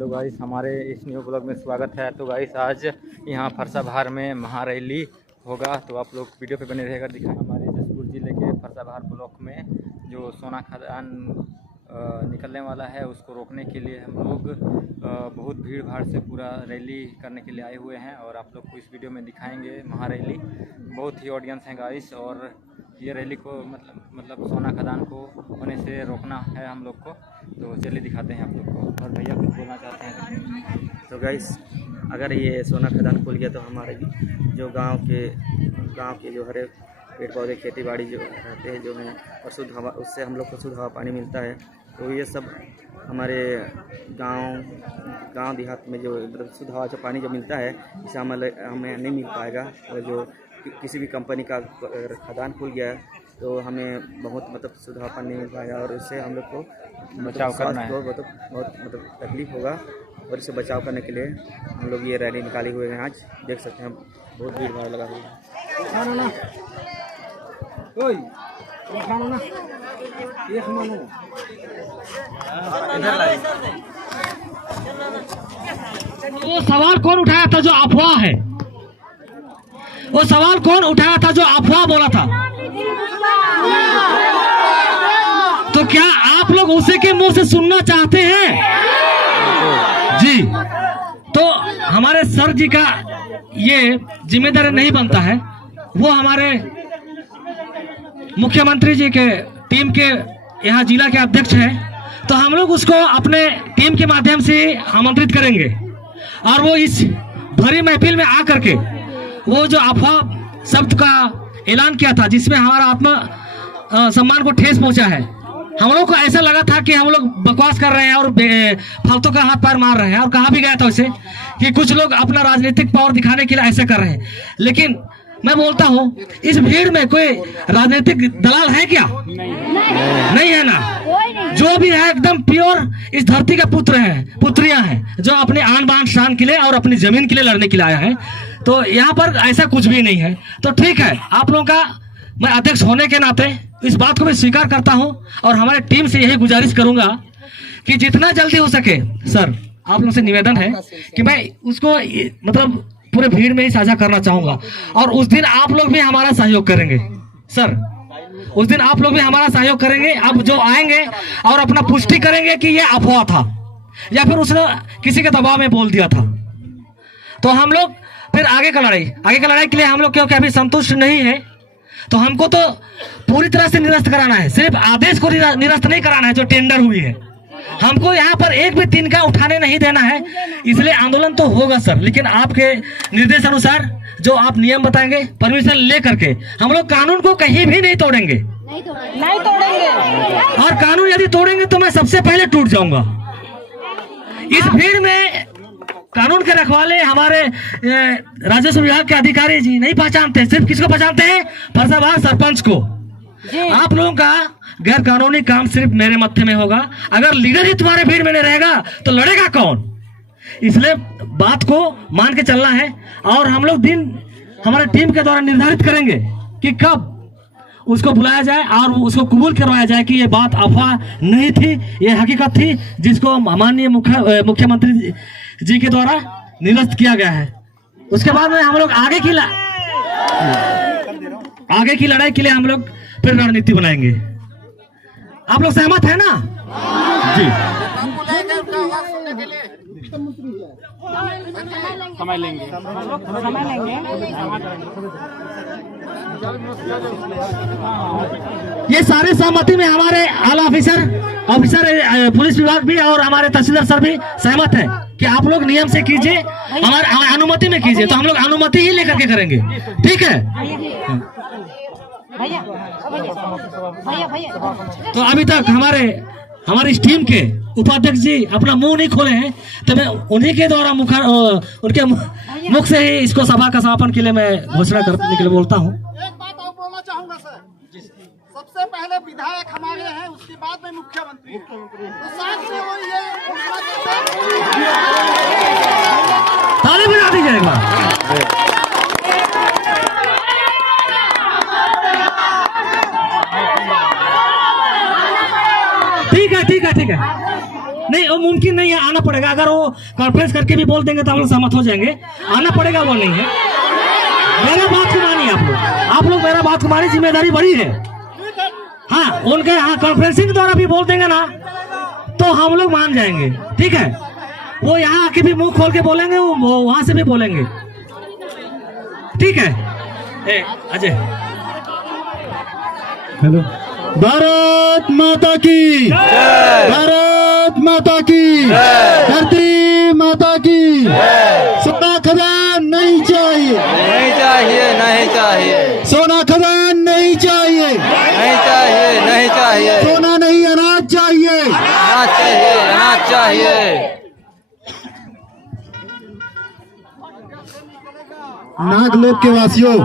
Hello guys, हमारे इस new blog में स्वागत है। तो गाइस आज यहाँ फरसाबहार में महारैली होगा, तो आप लोग वीडियो पे बने रहेगा। दिखाएं हमारे जसपुर ज़िले के फरसाबहार ब्लॉक में जो सोना खदान निकलने वाला है, उसको रोकने के लिए हम लोग बहुत भीड़ भाड़ से पूरा रैली करने के लिए आए हुए हैं और आप लोग को इस वीडियो में दिखाएंगे महारैली। बहुत ही ऑडियंस है गाइस, और ये रैली को मतलब सोना खदान को होने से रोकना है हम लोग को। तो चलिए दिखाते हैं आप लोग को। और भैया कुछ बोलना चाहते हैं? तो गाइस, अगर ये सोना खदान खुल गया तो हमारे जो गांव के जो हरे पेड़ पौधे खेती बाड़ी जो रहते हैं, जो है और शुद्ध हवा, उससे हम लोग को शुद्ध हवा पानी मिलता है। तो ये सब हमारे गांव देहात में जो मतलब शुद्ध हवा जो पानी जो मिलता है, इसे हमें नहीं मिल पाएगा। और जो किसी भी कंपनी का खदान खुल गया है तो हमें बहुत मतलब शुद्ध हवा पानी नहीं मिल पाएगा, और इससे हम लोग को बचाव करना है, बहुत तकलीफ होगा। और इससे बचाव करने के लिए हम लोग ये रैली निकाले हुए हैं। आज देख सकते हैं बहुत भीड़ भाड़ लगा हुआ है। वो सवाल कौन उठाया था जो अफवाह है? वो सवाल कौन उठाया था जो अफवाह बोला था? तो क्या आप लोग उसी के मुंह से सुनना चाहते हैं? जी, तो हमारे सर जी का ये जिम्मेदारी नहीं बनता है। वो हमारे मुख्यमंत्री जी के टीम के यहाँ जिला के अध्यक्ष हैं, तो हम लोग उसको अपने टीम के माध्यम से आमंत्रित करेंगे और वो इस भरी महफिल में आकर के वो जो अफवाह शब्द का ऐलान किया था, जिसमें हमारा आत्मा सम्मान को ठेस पहुंचा है। हम लोग को ऐसा लगा था कि हम लोग बकवास कर रहे हैं और फालतू का हाथ पैर मार रहे हैं, और कहा भी गया था उसे कि कुछ लोग अपना राजनीतिक पावर दिखाने के लिए ऐसा कर रहे हैं। लेकिन मैं बोलता हूं, इस भीड़ में कोई राजनीतिक दलाल है क्या? नहीं है ना। जो भी है एकदम प्योर इस धरती का पुत्र है, पुत्रियां हैं, जो अपने आन बान शान के लिए और अपनी जमीन के लिए लड़ने के लिए आया है। तो यहाँ पर ऐसा कुछ भी नहीं है। तो ठीक है, आप लोगों का मैं अध्यक्ष होने के नाते इस बात को मैं स्वीकार करता हूं, और हमारे टीम से यही गुजारिश करूंगा कि जितना जल्दी हो सके सर, आप लोगों से निवेदन है कि मैं उसको मतलब पूरे भीड़ में ही साझा करना चाहूंगा। और उस दिन आप लोग भी हमारा सहयोग करेंगे सर, उस दिन आप लोग भी हमारा सहयोग करेंगे। अब जो आएंगे और अपना पुष्टि करेंगे कि ये अफवाह था या फिर उसने किसी के दबाव में बोल दिया था, तो हम लोग फिर आगे का लड़ाई के लिए हम लोग क्योंकि अभी संतुष्ट नहीं है, तो हमको तो पूरी तरह से निरस्त कराना है। सिर्फ आदेश को निरस्त नहीं कराना है जो टेंडर हुई है। हमको यहाँ पर एक भी तिनका उठाने नहीं देना है। इसलिए आंदोलन तो होगा सर, लेकिन आपके निर्देश अनुसार जो आप नियम बताएंगे, परमिशन ले करके हम लोग कानून को कहीं भी नहीं तोड़ेंगे। और कानून यदि तोड़ेंगे तो मैं सबसे पहले टूट जाऊंगा। इस भीड़ में कानून के रखवाले हमारे राजस्व विभाग के अधिकारी जी नहीं पहचानते। सिर्फ किसको पहचानते हैं? फरसाबहार सरपंच को। आप लोगों का गैर कानूनी काम सिर्फ मेरे मत्थे में होगा। अगर लीडर ही तुम्हारे भीड़ में नहीं रहेगा तो लड़ेगा कौन? इसलिए बात को मान के चलना है, और हम लोग दिन हमारे टीम के द्वारा निर्धारित करेंगे कि कब उसको बुलाया जाए और उसको कबूल करवाया जाए कि ये बात अफवाह नहीं थी, ये हकीकत थी, जिसको माननीय मुख्यमंत्री जी के द्वारा निरस्त किया गया है। उसके बाद में हम लोग आगे की लड़ाई के लिए हम लोग फिर रणनीति बनाएंगे। आप लोग सहमत है ना? जी, समय लेंगे। ये सारे सहमति में हमारे आला ऑफिसर पुलिस विभाग भी और हमारे तहसीलदार सर भी सहमत है कि आप लोग नियम से कीजिए, हमारे अनुमति में कीजिए। तो हम लोग अनुमति ही लेकर के करेंगे, ठीक है? तो अभी तक हमारी इस टीम के उपाध्यक्ष जी अपना मुंह नहीं खोले हैं, तो मैं उन्हीं के द्वारा उनके मुख से ही इसको सभा का समापन के लिए मैं घोषणा करने के लिए बोलता हूँ। एक बात और बोलना चाहूंगा सर, सबसे पहले विधायक हमारे हैं, उसके बाद में मुख्यमंत्री। तो साथ में वो ये ताली बजा दीजिए एक बार। ठीक है नहीं मुमकिन नहीं है, आना पड़ेगा। अगर वो कॉन्फ्रेंस करके भी बोल देंगे तो हम लोग सहमत हो जाएंगे, आना पड़ेगा, वो नहीं है। मेरा बात को मानिए आप लोग मेरा बात को मानिए, जिम्मेदारी बड़ी है। हाँ, उनके हाँ कॉन्फ्रेंसिंग द्वारा भी बोल देंगे ना तो हम लोग मान जाएंगे, ठीक है। वो यहाँ आके भी मुंह खोल के बोलेंगे, वो वहां से भी बोलेंगे, ठीक है। अजय, हेलो। भारत माता की जय, भारत माता की जय, धरती माता की जय। सोना खदान नहीं चाहिए, नहीं चाहिए, नहीं चाहिए, सोना खदान नहीं चाहिए, नहीं चाहिए, नहीं चाहिए, सोना नहीं, अनाज चाहिए, अनाज चाहिए, अनाज चाहिए। नागलोक के वासियों,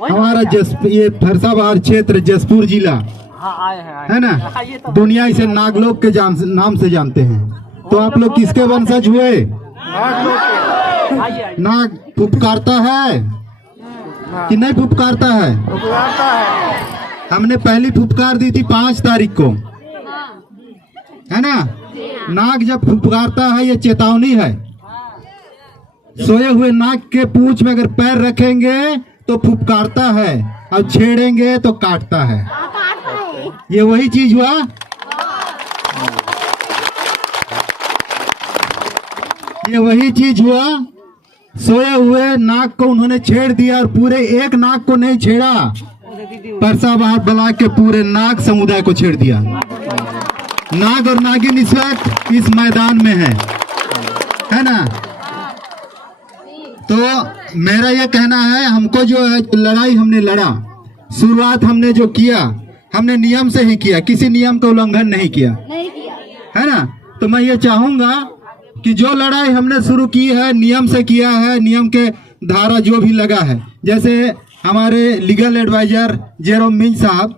हमारा ये फरसाबहार क्षेत्र जसपुर जिला है ना, दुनिया इसे नागलोक के नाम से जानते हैं। तो आप लोग किसके वंशज हुए? नाग फुफकारता है कि नहीं फुफकारता है? हमने पहली फुफकार दी थी 5 तारीख को, है ना। नाग जब फुफकारता है ये चेतावनी है। सोए हुए नाग के पूंछ में अगर पैर रखेंगे तो फुफकारता है, और छेड़ेंगे तो काटता है। ये वही चीज हुआ। ये वही चीज हुआ। सोए हुए नाग को उन्होंने छेड़ दिया, और पूरे एक नाग को नहीं छेड़ा, फरसाबहार ब्लॉक के पूरे नाग समुदाय को छेड़ दिया। नाग और नागिन इस वक्त इस मैदान में है ना। तो मेरा ये कहना है, हमको जो है लड़ाई हमने लड़ा, शुरुआत हमने जो किया हमने नियम से ही किया, किसी नियम का उल्लंघन नहीं किया, है ना। तो मैं ये चाहूंगा कि जो लड़ाई हमने शुरू की है नियम से किया है, नियम के धारा जो भी लगा है, जैसे हमारे लीगल एडवाइजर जेरोम मिंज साहब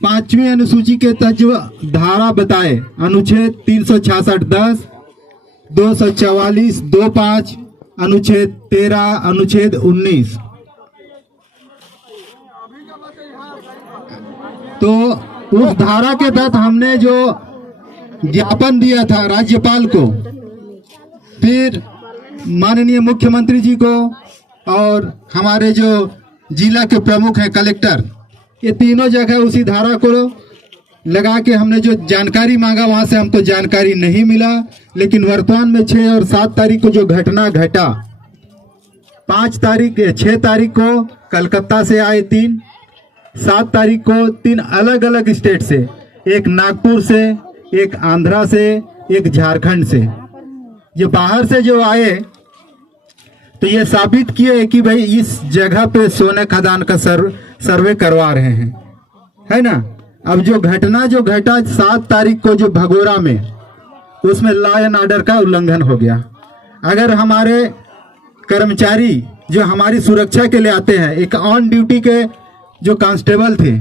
5वीं अनुसूची के तहत जो धारा बताए, अनुच्छेद 366(10), 244(2)(5), अनुच्छेद 13, अनुच्छेद 19, तो उस धारा के तहत हमने जो ज्ञापन दिया था राज्यपाल को, फिर माननीय मुख्यमंत्री जी को, और हमारे जो जिला के प्रमुख हैं कलेक्टर, ये तीनों जगह उसी धारा को लगा के हमने जो जानकारी मांगा वहां से हमको जानकारी नहीं मिला। लेकिन वर्तमान में 6 और 7 तारीख को जो घटना घटा, 6 तारीख को कलकत्ता से आए 3, 7 तारीख को 3 अलग अलग स्टेट से, एक नागपुर से, एक आंध्रा से, एक झारखंड से, जो बाहर से जो आए, तो ये साबित किए कि भाई इस जगह पे सोने खदान का सर्वे करवा रहे हैं, है ना। अब जो घटना जो घटा 7 तारीख को जो भगोरा में, उसमें लॉ एंड ऑर्डर का उल्लंघन हो गया। अगर हमारे कर्मचारी जो हमारी सुरक्षा के लिए आते हैं, एक ऑन ड्यूटी के जो कांस्टेबल थे,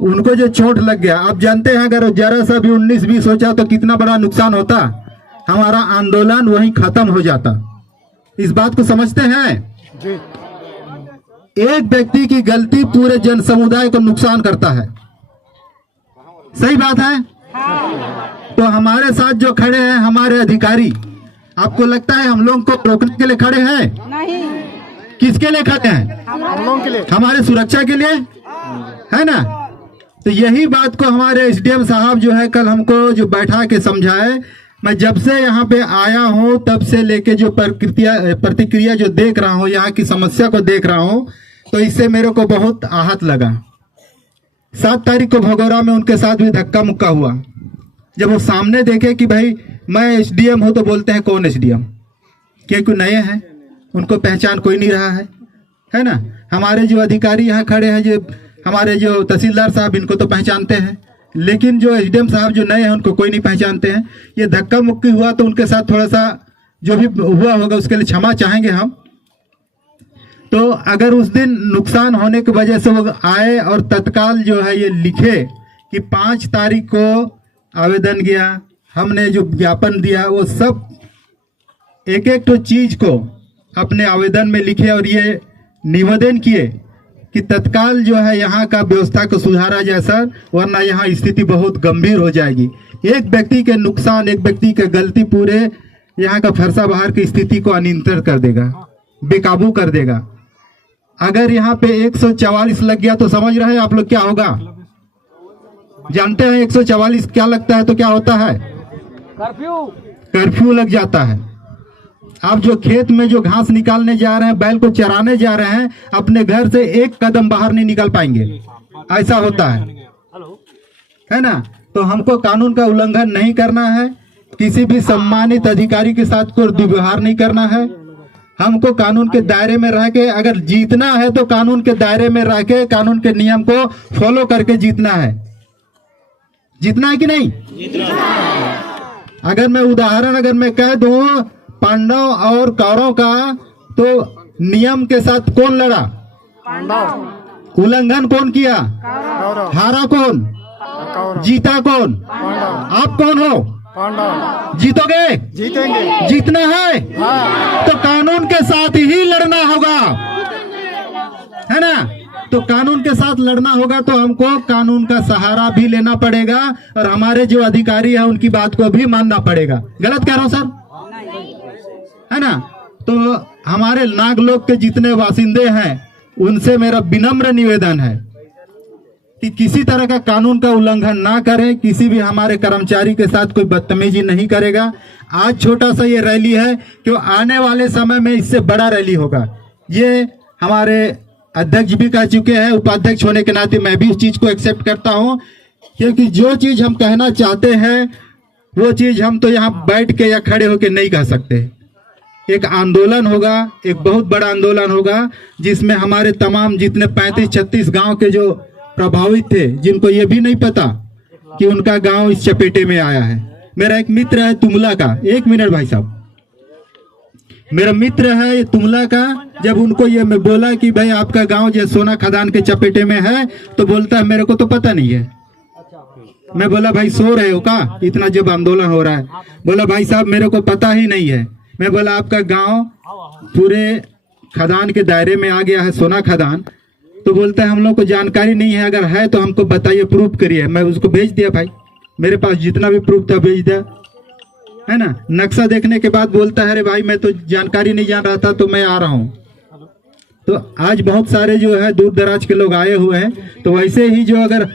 उनको जो चोट लग गया, आप जानते हैं अगर जरा सा भी 19-20 हो जाता तो कितना बड़ा नुकसान होता, हमारा आंदोलन वहीं खत्म हो जाता। इस बात को समझते हैं? एक व्यक्ति की गलती पूरे जन समुदाय को नुकसान करता है, सही बात है। तो हमारे साथ जो खड़े हैं हमारे अधिकारी, आपको लगता है हम लोग को रोकने के लिए खड़े हैं? नहीं। किसके लिए खड़े हैं? हम लोगों के लिए, हमारे सुरक्षा के लिए, है ना। तो यही बात को हमारे एसडीएम साहब जो है कल हमको जो बैठा के समझाए। मैं जब से यहाँ पे आया हूँ तब से लेके जो प्रतिक्रिया जो देख रहा हूँ, यहाँ की समस्या को देख रहा हूँ, तो इससे मेरे को बहुत आहत लगा। 7 तारीख को भगोरा में उनके साथ भी धक्का मुक्का हुआ। जब वो सामने देखे कि भाई मैं एसडीएम हूँ, तो बोलते हैं कौन एसडीएम, क्योंकि नए हैं, उनको पहचान कोई नहीं रहा है ना। हमारे जो अधिकारी यहाँ खड़े हैं, जो हमारे जो तहसीलदार साहब, इनको तो पहचानते हैं, लेकिन जो एसडीएम साहब जो नए हैं उनको कोई नहीं पहचानते हैं। ये धक्का मुक्की हुआ, तो उनके साथ थोड़ा सा जो भी हुआ होगा उसके लिए क्षमा चाहेंगे हम। तो अगर उस दिन नुकसान होने की वजह से वो आए और तत्काल जो है ये लिखे कि 5 तारीख को आवेदन गया, हमने जो ज्ञापन दिया, वो सब एक एक तो चीज को अपने आवेदन में लिखे और ये निवेदन किए कि तत्काल जो है यहाँ का व्यवस्था को सुधारा जाए सर, वरना यहाँ स्थिति बहुत गंभीर हो जाएगी। एक व्यक्ति के नुकसान, एक व्यक्ति की गलती पूरे यहाँ का फरसा बहार की स्थिति को अनियंत्रित कर देगा, बेकाबू कर देगा। अगर यहाँ पे 144 लग गया तो समझ रहे हैं आप लोग क्या होगा? जानते हैं 144 क्या लगता है तो क्या होता है? कर्फ्यू लग जाता है। आप जो खेत में जो घास निकालने जा रहे हैं, बैल को चराने जा रहे हैं, अपने घर से एक कदम बाहर नहीं निकल पाएंगे, ऐसा होता है ना? तो हमको कानून का उल्लंघन नहीं करना है, किसी भी सम्मानित अधिकारी के साथ कोई दुर्व्यवहार नहीं करना है। हमको कानून के दायरे में रह के अगर जीतना है तो कानून के दायरे में रह के कानून के नियम को फॉलो करके जीतना है। जीतना है कि नहीं? अगर मैं उदाहरण कह दूं पांडव और कौरव का, तो नियम के साथ कौन लड़ा? उल्लंघन कौन किया? हारा कौन? जीता कौन? आप कौन हो? जीतोगे? जीतेंगे। जीतना है तो कानून के साथ ही लड़ना होगा, है ना? तो कानून के साथ लड़ना होगा तो हमको कानून का सहारा भी लेना पड़ेगा और हमारे जो अधिकारी हैं उनकी बात को भी मानना पड़ेगा। गलत कह रहा हूं सर? है ना? तो हमारे नागलोक के जितने वासिंदे हैं उनसे मेरा विनम्र निवेदन है कि किसी तरह का कानून का उल्लंघन ना करें, किसी भी हमारे कर्मचारी के साथ कोई बदतमीजी नहीं करेगा। आज छोटा सा ये रैली है कि आने वाले समय में इससे बड़ा रैली होगा। ये हमारे अध्यक्ष भी कह चुके हैं, उपाध्यक्ष होने के नाते मैं भी इस चीज को एक्सेप्ट करता हूं, क्योंकि जो चीज हम कहना चाहते हैं वो चीज हम तो यहाँ बैठ के या खड़े होके नहीं कह सकते। एक आंदोलन होगा, एक बहुत बड़ा आंदोलन होगा, जिसमें हमारे तमाम जितने 35-36 गांव के जो प्रभावित थे, जिनको ये भी नहीं पता कि उनका गांव इस चपेटे में आया है। मेरा एक मित्र है तुमला का, 1 मिनट भाई साहब, मेरा मित्र है तुमला का, जब उनको ये मैं बोला कि भाई आपका गांव जो सोना खदान के चपेटे में है, तो बोलता है मेरे को तो पता नहीं है। मैं बोला भाई सो रहे हो का? इतना जब आंदोलन हो रहा है। बोला भाई साहब मेरे को पता ही नहीं है। मैं बोला आपका गांव पूरे खदान के दायरे में आ गया है, सोना खदान? तो बोलता है हम लोग को जानकारी नहीं है, अगर है तो हमको बताइए, प्रूफ करिए। मैं उसको भेज दिया भाई, मेरे पास जितना भी प्रूफ था भेज दिया, है ना? नक्शा देखने के बाद बोलता है अरे भाई मैं तो जानकारी नहीं जान रहा था, तो मैं आ रहा हूँ। तो आज बहुत सारे जो है दूर दराज के लोग आए हुए हैं। तो वैसे ही जो अगर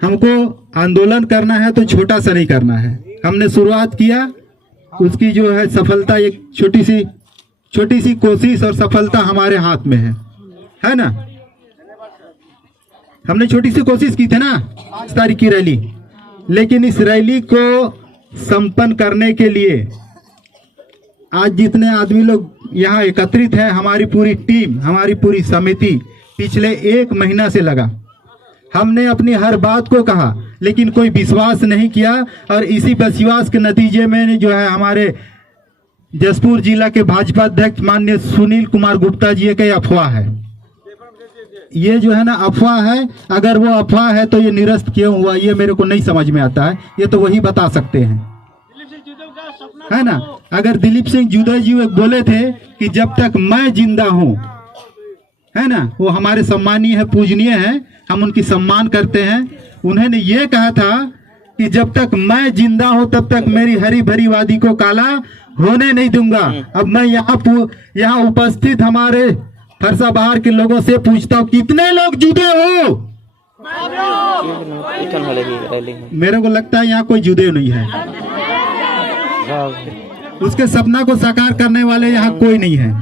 हमको आंदोलन करना है तो छोटा सा नहीं करना है। हमने शुरुआत किया, उसकी जो है सफलता, एक छोटी सी कोशिश और सफलता हमारे हाथ में है ना? हमने छोटी सी कोशिश की थी ना 5 तारीख की रैली, लेकिन इस रैली को संपन्न करने के लिए आज जितने आदमी लोग यहाँ एकत्रित हैं, हमारी पूरी टीम, हमारी पूरी समिति पिछले 1 महीना से लगा। हमने अपनी हर बात को कहा, लेकिन कोई विश्वास नहीं किया, और इसी विश्वास के नतीजे में जो है हमारे जसपुर जिला के भाजपा अध्यक्ष माननीय सुनील कुमार गुप्ता जी का अफवाह है। ये जो है ना अफवाह है, अगर वो अफवाह है तो ये निरस्त क्यों हुआ ये मेरे को नहीं समझ में आता है। ये तो वही बता सकते हैं, है ना? अगर दिलीप सिंह जुदा जी बोले थे कि जब तक मैं जिंदा हूं, है ना, वो हमारे सम्मानीय है, पूजनीय है, हम उनकी सम्मान करते हैं। उन्होंने ये कहा था कि जब तक मैं जिंदा हूं तब तक मेरी हरी भरी वादी को काला होने नहीं दूंगा। अब मैं यहाँ उपस्थित हमारे फरसा बहार के लोगों से पूछता हूँ, कितने लोग जुदे हो? मेरे को लगता है यहाँ कोई जुदे नहीं है। उसके सपना को साकार करने वाले यहाँ कोई नहीं है।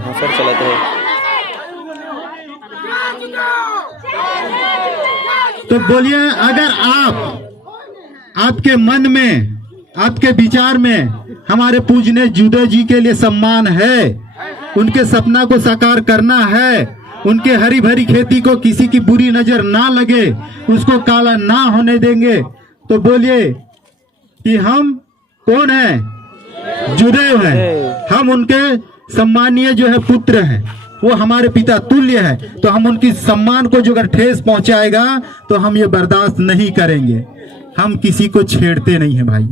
तो बोलिए, अगर आपके मन में, आपके विचार में हमारे पूजनीय जुदे जी के लिए सम्मान है, उनके सपना को साकार करना है, उनके हरी भरी खेती को किसी की बुरी नजर ना लगे, उसको काला ना होने देंगे, तो बोलिए कि हम कौन है? जुदे हैं। हम उनके सम्मानीय जो है पुत्र हैं, वो हमारे पिता तुल्य है। तो हम उनकी सम्मान को जो अगर ठेस पहुंचाएगा तो हम ये बर्दाश्त नहीं करेंगे। हम किसी को छेड़ते नहीं है भाई,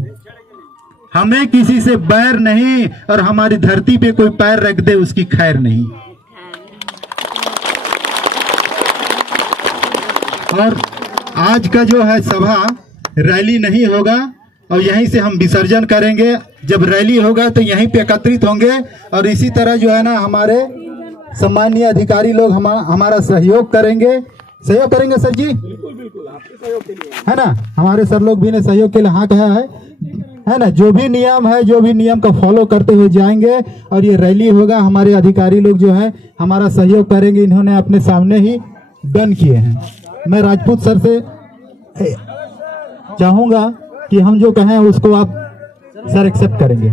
हमें किसी से बैर नहीं, और हमारी धरती पे कोई पैर रख दे उसकी खैर नहीं। और आज का जो है सभा रैली नहीं होगा और यहीं से हम विसर्जन करेंगे। जब रैली होगा तो यहीं पे एकत्रित होंगे और इसी तरह जो है ना हमारे सम्मानीय अधिकारी लोग हमारा सहयोग करेंगे। सहयोग करेंगे सर जी? है ना, हमारे सर लोग भी ने सहयोग के लिए हाँ कहा है ना। जो भी नियम है, जो भी नियम का फॉलो करते हुए जाएंगे और ये रैली होगा। हमारे अधिकारी लोग जो है हमारा सहयोग करेंगे, इन्होंने अपने सामने ही डन किए हैं। मैं राजपूत सर से चाहूंगा कि हम जो कहें उसको आप सर एक्सेप्ट करेंगे।